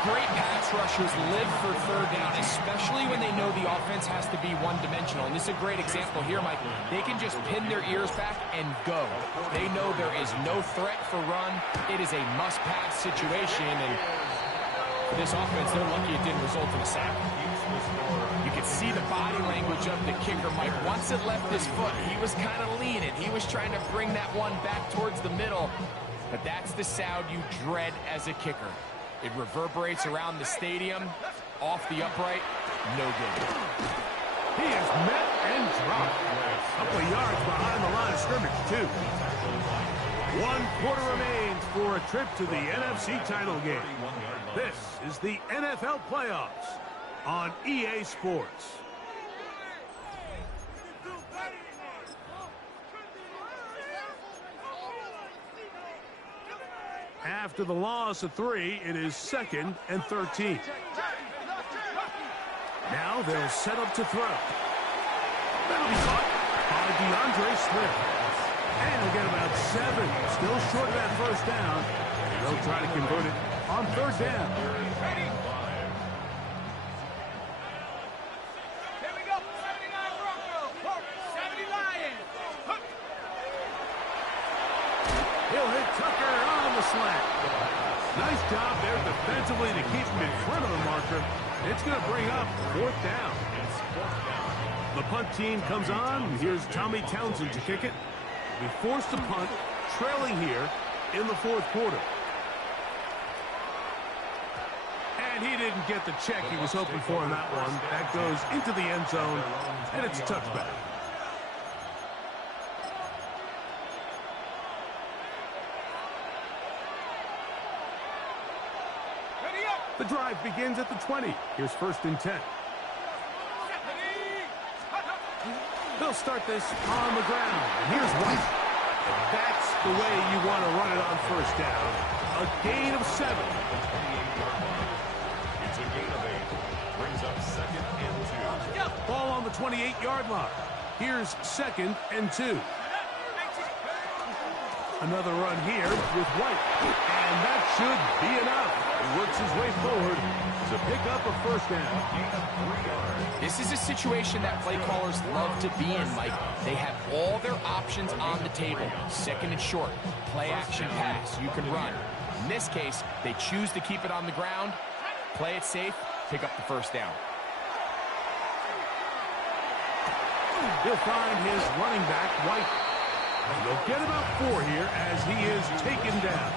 Great pass rushers live for third down, especially when they know the offense has to be one-dimensional. And this is a great example here, Mike. They can just pin their ears back and go. They know there is no threat for run. It is a must-pass situation, and for this offense, they're lucky it didn't result in a sack. You could see the body language of the kicker, Mike. Once it left his foot, he was kind of leaning. He was trying to bring that one back towards the middle. But that's the sound you dread as a kicker. It reverberates around the stadium, off the upright, no good. He is met and dropped. A couple of yards behind the line of scrimmage, too. 1 quarter remains for a trip to the NFC title game. This is the NFL playoffs on EA Sports. After the loss of 3, it is 2nd and 13. Now they'll set up to throw. That'll be caught by DeAndre Swift. And he'll get about 7. Still short of that first down. They'll try to convert it on third down. Ready? Here we go. 79 Broncos. 70 Lions. Hook. He'll hit Tucker on the slant. Nice job there defensively to keep him in front of the marker. It's going to bring up 4th down. The punt team comes on. Here's Tommy Townsend to kick it. We forced a punt, trailing here in the 4th quarter. And he didn't get the check he was hoping for in that one. That goes into the end zone, and it's a touchback. Ready up. The drive begins at the 20. Here's 1st and 10. They'll start this on the ground. And here's White. That's the way you want to run it on first down. A gain of 7. It's a gain of 8. Brings up 2nd and 2. Ball on the 28-yard line. Here's 2nd and 2. Another run here with White. And that should be enough. He works his way forward to pick up a first down. This is a situation that play callers love to be in, Mike. They have all their options on the table. 2nd and short, play action pass, you can run. In this case, they choose to keep it on the ground, play it safe, pick up the first down. He'll find his running back, White. And they'll get about 4 here as he is taken down.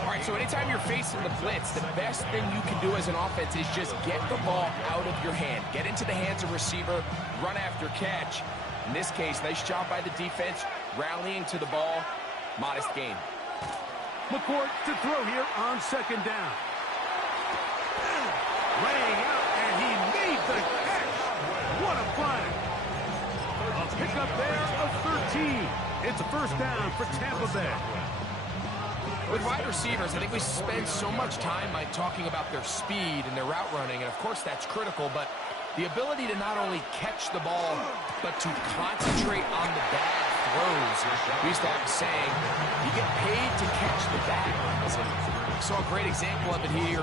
All right, so anytime you're facing the blitz, the best thing you can do as an offense is just get the ball out of your hand. Get into the hands of receiver, run after catch. In this case, nice job by the defense, rallying to the ball. Modest gain. McCourt to throw here on second down. Laying out, and he made the catch. What a play. A pickup there of 13. It's a first down for Tampa Bay. With wide receivers, I think we spend so much time by talking about their speed and their route running, and of course that's critical, but the ability to not only catch the ball, but to concentrate on the bad throws. We used to have a saying, you get paid to catch the bad ones. And we saw a great example of it here,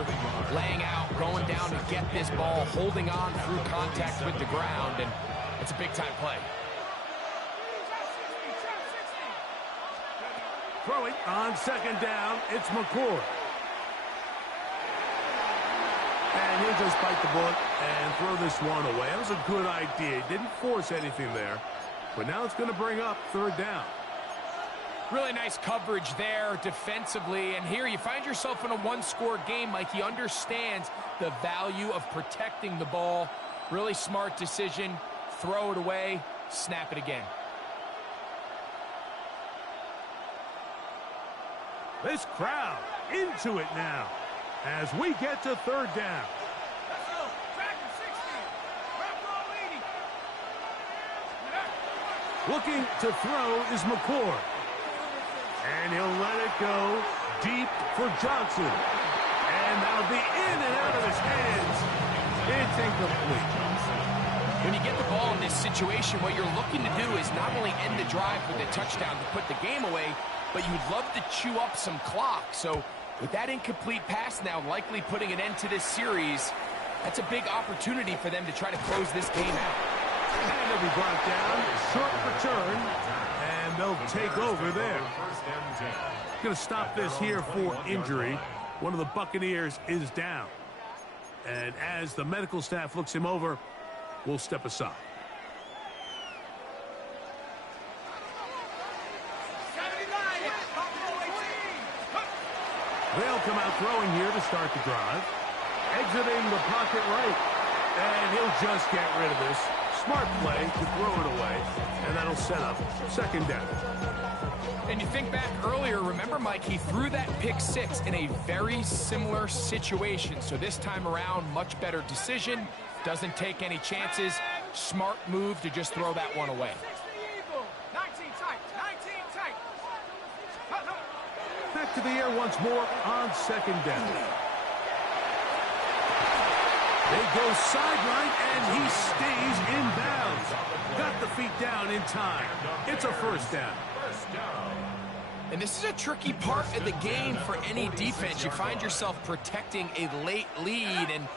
laying out, going down to get this ball, holding on through contact with the ground, and it's a big-time play. Throwing on second down, it's McCourt. And he'll just bite the bullet and throw this one away. That was a good idea. He didn't force anything there. But now it's going to bring up third down. Really nice coverage there defensively. And here you find yourself in a one-score game. Like, he understands the value of protecting the ball. Really smart decision. Throw it away, snap it again. This crowd into it now as we get to third down. Let's go. Tracker 60. Rep roll 80. Looking to throw is McCourt. And he'll let it go deep for Johnson. And that'll be in and out of his hands. It's incomplete. When you get the ball in this situation, what you're looking to do is not only end the drive with a touchdown to put the game away, but you'd love to chew up some clock. So with that incomplete pass now likely putting an end to this series, that's a big opportunity for them to try to close this game out. And they'll be brought down, short return, and they'll take over there. Going to stop this here for injury. One of the Buccaneers is down. And as the medical staff looks him over, we'll step aside. They'll come out throwing here to start the drive. Exiting the pocket right. And he'll just get rid of this. Smart play to throw it away. And that'll set up second down. And you think back earlier, remember, Mike, he threw that pick six in a very similar situation. So this time around, much better decision. Doesn't take any chances. Smart move to just throw that one away. 19 tight. 19 tight. Back to the air once more on second down. They go sideline, and he stays in bounds. Got the feet down in time. It's a first down. And this is a tricky part of the game for any defense. You find yourself protecting a late lead, and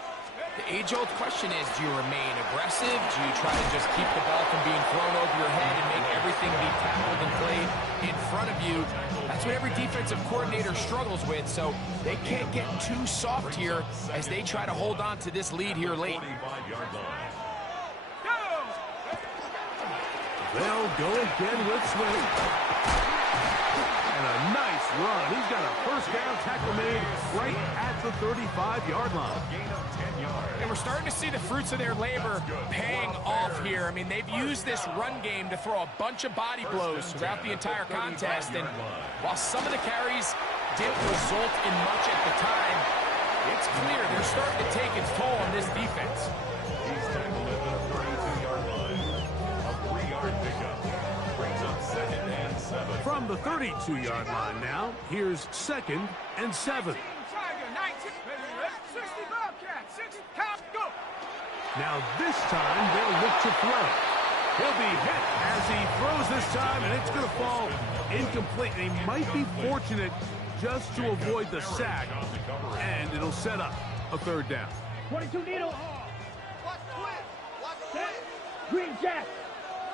the age-old question is, do you remain aggressive? Do you try to just keep the ball from being thrown over your head and make everything be tackled and played in front of you? That's what every defensive coordinator struggles with, so they can't get too soft here as they try to hold on to this lead here late. They'll go again with Swift. And a nice run. He's got a first down tackle made right at the 35-yard line. And we're starting to see the fruits of their labor paying off here. I mean, they've used this run game to throw a bunch of body blows throughout the entire contest. And while some of the carries didn't result in much at the time, it's clear they're starting to take its toll on this defense. He's tackled at the 32-yard line. A 3-yard pickup brings up second and 7. From the 32-yard line now, here's second and 7. Tiger 19. 60 Bobcat. 60 count. Go. Now this time they'll look to throw. He'll be hit as he throws this time, and it's going to fall incomplete. And he might be fortunate just to avoid the sack, and it'll set up a third down. 22 needle. Watch the whip. Watch the Set. whip. Green jack.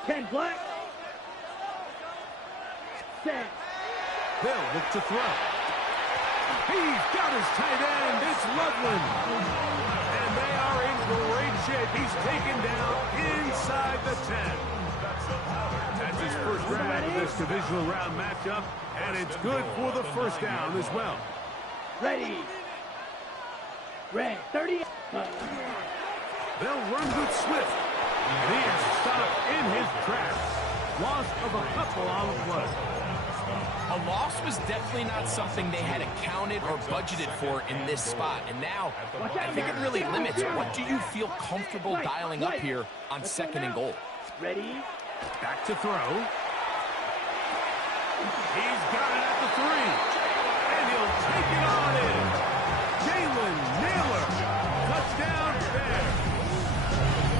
10 black. Set. They'll look to throw. He's got his tight end. It's Loveland. And they are in great shape. He's taken down inside the 10. That's his first grab of this divisional round matchup, and it's good for the first down as well. Ready. Red, 30. They'll run with Swift. And he is stopped in his tracks. Loss of a couple on the play. A loss was definitely not something they had accounted or budgeted for in this spot. And now, I think it really limits what do you feel comfortable dialing up here on 2nd and goal. Ready. Back to throw. He's got it at the 3. And he'll take it on in. Jalen Naylor. Touchdown Bears.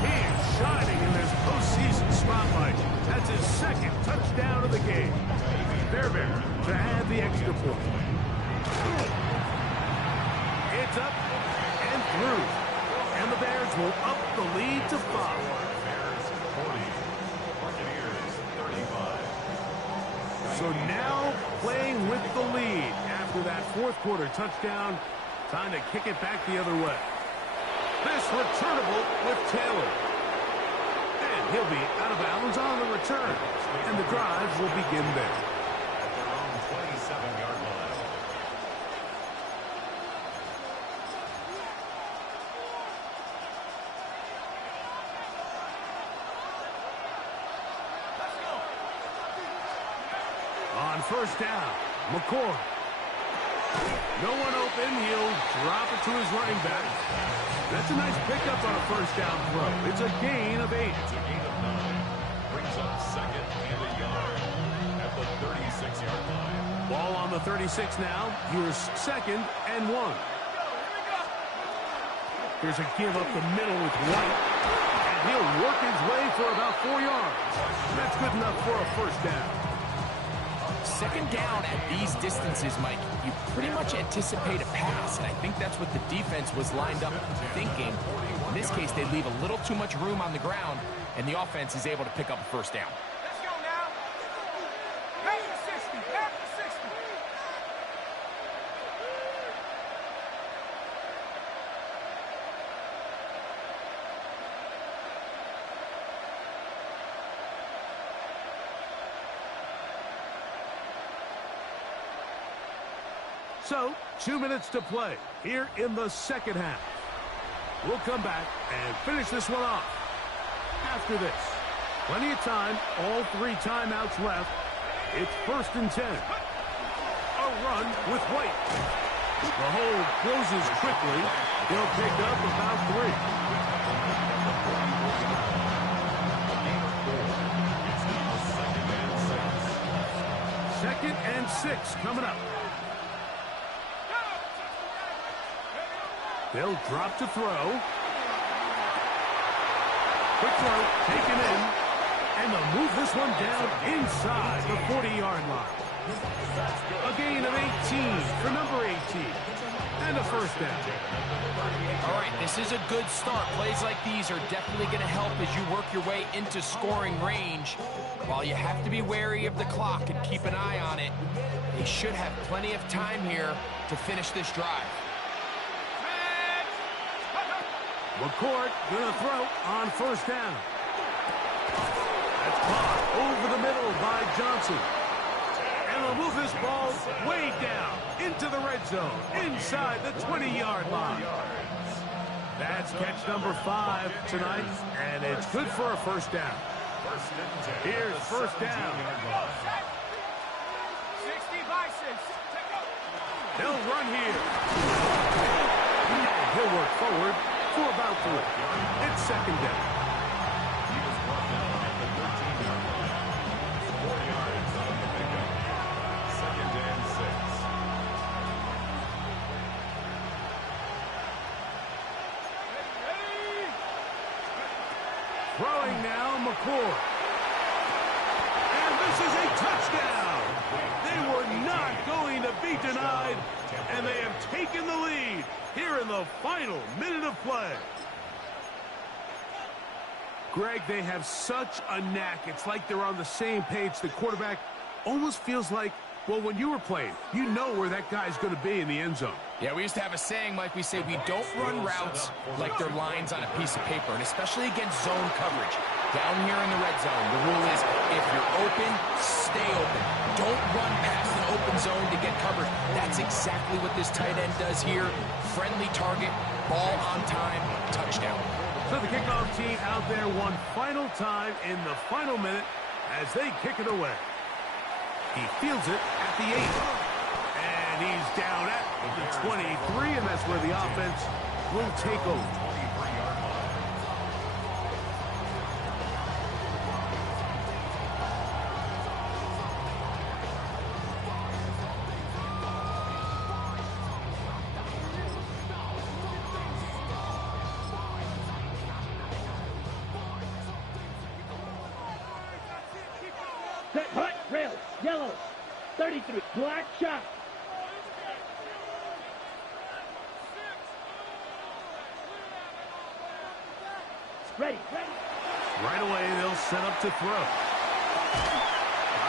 He is shining in this postseason spotlight. That's his 2nd touchdown of the game. Bears to add the extra point. It's up and through. And the Bears will up the lead to 5. Bears 40. Buccaneers 35. So now playing with the lead after that 4th quarter touchdown. Time to kick it back the other way. This returnable with Taylor. And he'll be out of bounds on the return. And the drive will begin there. At their own 27-yard line. On first down, McCoy. No one open. He'll drop it to his running back. That's a nice pickup on a first down throw. It's a gain of 8. It's a gain of 9. Brings up 2nd and a yard at the 36-yard line. Ball on the 36 now. Here's 2nd and 1. Here's a give up the middle with White. And he'll work his way for about 4 yards. That's good enough for a first down. 2nd down at these distances, Mike, you pretty much anticipate a pass, and I think that's what the defense was lined up thinking. In this case, they leave a little too much room on the ground, and the offense is able to pick up a first down. Let's go now. Back to 60. Back to 60. So, 2 minutes to play here in the 2nd half. We'll come back and finish this one off. After this, plenty of time, all 3 timeouts left. It's 1st and 10. A run with White. The hold closes quickly. He'll pick up about 3. Second and 6 coming up. They'll drop to throw. Quick throw, taken in. And they'll move this one down inside the 40-yard line. A gain of 18 for number 18. And a first down. All right, this is a good start. Plays like these are definitely going to help as you work your way into scoring range. While you have to be wary of the clock and keep an eye on it, they should have plenty of time here to finish this drive. McCourt gonna throw on first down. That's caught over the middle by Johnson. And they'll move this ball way down into the red zone, inside the 20-yard line. That's catch number 5 tonight, and it's good for a first down. Here's first down. 60 by 6. They'll run here. And he'll work forward for about 3. It's 2nd down. He was brought down at the 13-yard line. 4 yards on the pickup. 2nd and 6. Throwing now, McCourt. And this is a touchdown. They were not going to be denied, and they have taken the lead here in the final minute of play. Greg, they have such a knack. It's like they're on the same page. The quarterback almost feels like Well, when you were playing, you know where that guy's going to be in the end zone. Yeah, we used to have a saying, Mike. We say we don't run routes like they're lines on a piece of paper, and especially against zone coverage. Down here in the red zone, the rule is if you're open, stay open. Don't run past an open zone to get covered. That's exactly what this tight end does here. Friendly target, ball on time, touchdown. So the kickoff team out there one final time in the final minute as they kick it away. He fields it at the 8. And he's down at the 23, and that's where the offense will take over. Set, hut, rail, yellow, 33, black shot. Ready. Right away, they'll set up to throw. Got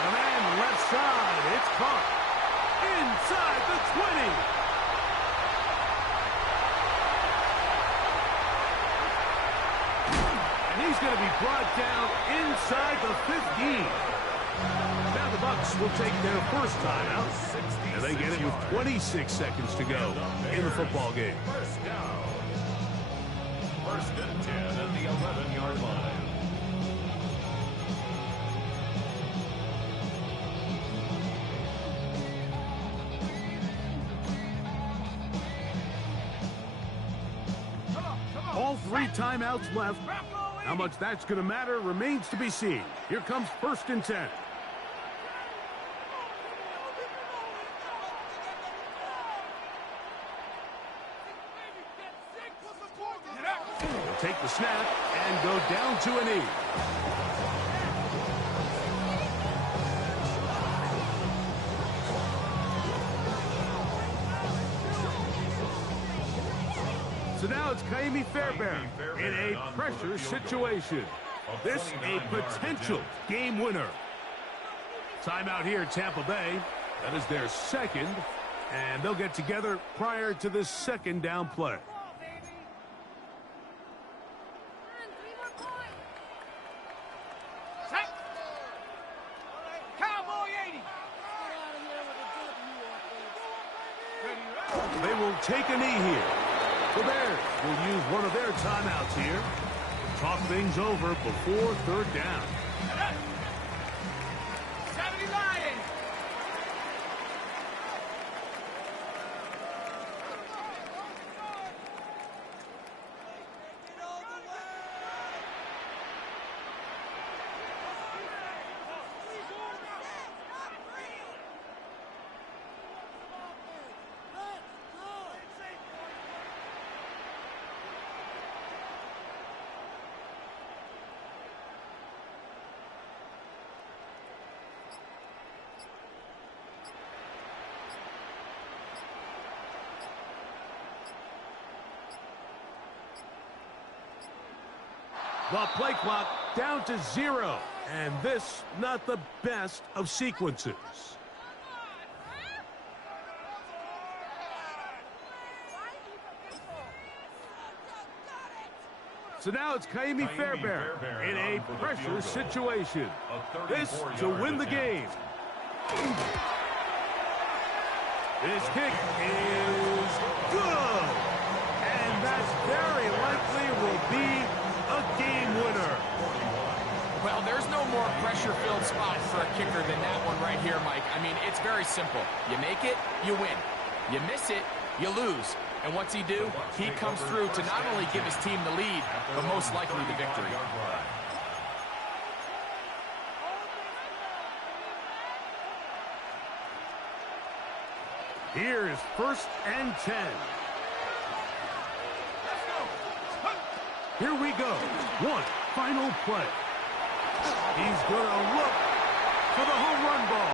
a man left side. It's caught. Inside the 20. And he's going to be brought down inside the 15. Now the Bucs will take their first timeout, and they get it with 26 seconds to go in the football game. First down. First and 10 at the 11-yard line. All 3 timeouts left. How much that's going to matter remains to be seen. Here comes first and 10. They'll take the snap and go down to a knee. So now it's Kaimi Fairbairn in a pressure situation. This a potential game winner. Timeout here, Tampa Bay. That is their second, and they'll get together prior to the second down play. Cowboy 80. They will take a knee here. The Bears will use one of their timeouts here. Talk things over before third down. 70 Lions. The play clock down to 0. And this, not the best of sequences. So now it's Kaimi Fairbairn in a pressure situation. This to win the game. This kick is good. And that very likely will be a game winner. Well, there's no more pressure-filled spot for a kicker than that one right here, Mike. I mean, it's very simple. You make it, you win. You miss it, you lose. And what's he do? He comes through to not only give his team the lead, but most likely the victory. Here is first and 10. Here we go. One final play. He's going to look for the home run ball.